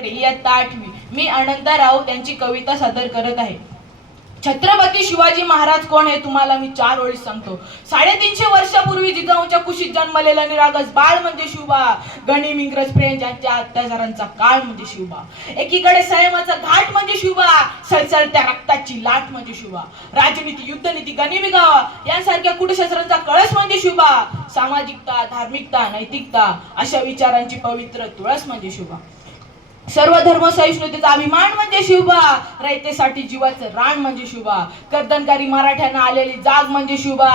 ठाकरे इयत्ता आठवी. मी अनंता राऊत यांची कविता सादर करत आहे. छत्रपती शिवाजी महाराज कोण हे तुम्हाला मी चार ओळी सांगतो. साडेतीनशे वर्षापूर्वी जिजाऊच्या कुशीत जन्मलेला निरागस बाळ म्हणजे शिवबा. गणिम इंग्रज फ्रेंच यांच्या अत्याचारांचा काळ म्हणजे शिवबा. एकीकडे संयमाचा घाट म्हणजे शिवबा. सळसळत्या रक्ताची लाट म्हणजे शिवबा. राजनीती युद्धनीती गनिमी गावा यांसारख्या कुटशस्त्रांचा कळस म्हणजे शिवबा. सामाजिकता धार्मिकता नैतिकता अशा विचारांची पवित्र तुळस म्हणजे शिवबा. सर्व धर्म सहिष्णुतेचा अभिमान म्हणजे शिवबा रयतेसाठी जीवाचं रान म्हणजे शिवबा कर्दनकारी मराठ्यांना आलेली जाग म्हणजे शिवबा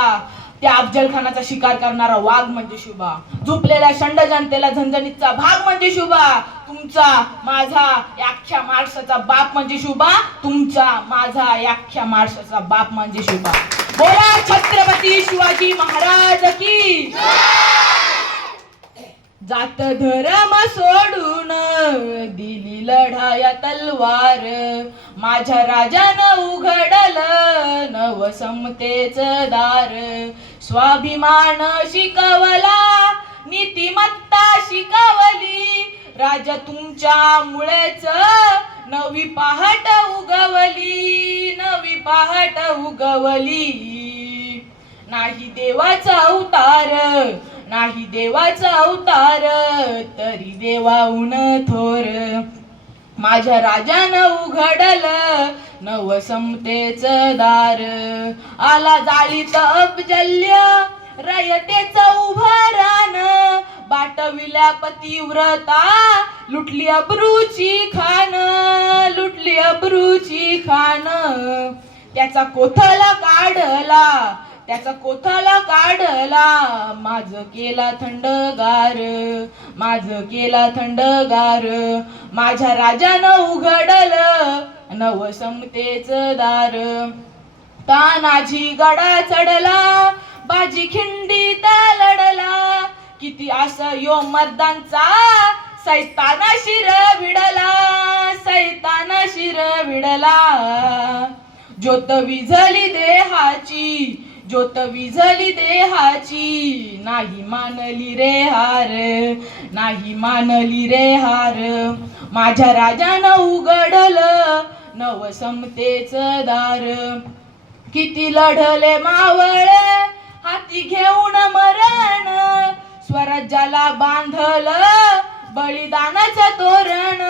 त्या अफजल खानाचा शिकार करणारा वाघ म्हणजे शिवबा झोपलेल्या शंड जनतेला झणझणीतचा भाग म्हणजे शिवबा तुमचा माझा याख्या अख्ख्या माणसाचा बाप म्हणजे शिवबा तुमचा माझा याख्या अख्ख्या माणसाचा बाप म्हणजे शिवबा बोला छत्रपती शिवाजी महाराज की जात धर्म सोडून दिली लढाया तलवार. माझ्या राजानं उघडल नव समतेच दार. स्वाभिमान शिकवला नीतिमत्ता शिकवली. राजा तुमच्या मुळेच नवी पहाट उगवली नवी पहाट उगवली. नाही देवाचा अवतार नाही देवाचा अवतार तरी देवाहून थोर. माझ्या राजानं उघडल नव समतेच दार. आला जाळीत अपजल्य रयतेच उभारान बाटविल्या पतिव्रता लुटली अब्रूची खान. लुटली अब्रूची खान. त्याचा कोथला काढला त्याचा कोथाला काढला. माझ केला थंडगार माझ केला थंडगार. माझ्या राजानं उघडल नव समतेच दार. तानाजी गडा चढला बाजी खिंडीत लढला. किती असं यो मर्दांचा सैताना शिर विडला सैताना शिर विडला. ज्योत विझली देहाची ज्योत विझली देहाची नाही मानली रे हार नाही मानली रे हार. माझ्या राजानं उघडल नव समतेच दार. किती लढले मावळे हाती घेऊन मरण. स्वराज्याला बांधल बलिदानाचं तोरण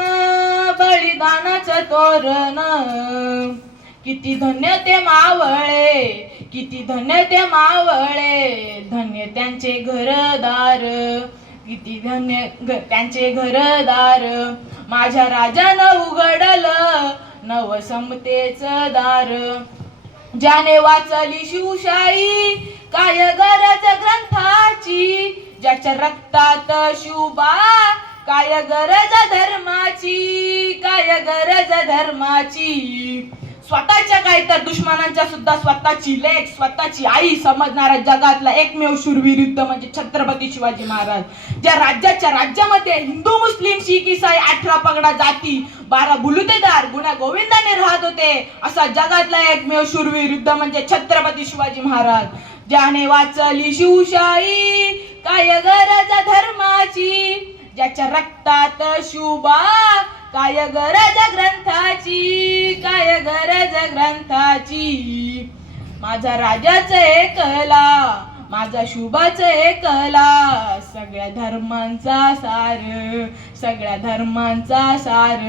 बलिदानाचं तोरण. किती धन्य ते मावळे किती धन्य ते मावळे धन्य त्यांचे घरदार किती धन्य त्यांचे घरदार. माझ्या राजानं उघडलं नव समतेच दार. ज्याने वाचली शिवशाही काय गरज ग्रंथाची? ज्याच्या रक्तात शिवबा काय गरज धर्माची? काय गरज धर्माची? स्वतःच्या काय तर दुश्मनांच्या सुद्धा स्वतःची लेख स्वतःची आई समजणारा जगातला एकमेव शूरवीर युद्ध म्हणजे छत्रपती शिवाजी महाराज. ज्या राज्याच्या राज्यामध्ये हिंदू मुस्लिम शीख इसाई अठरा पगडा जाती बारा बुलुतेदार गुण्या गोविंदाने राहत होते असा जगातला एकमेव शूरवीर युद्ध म्हणजे छत्रपती शिवाजी महाराज. ज्याने वाचली शिवशाही काय गरज धर्माची? ज्याच्या रक्तात शुभा काय गरज ग्रंथाची? माझा राजाच कला माझा शुभाच कला सगळ्या धर्मांचा सार सगळ्या धर्मांचा सार.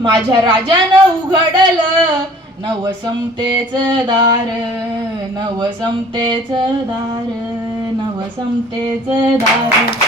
माझ्या राजानं उघडलं नव समतेच दार नव समतेच दार नव समतेच दार.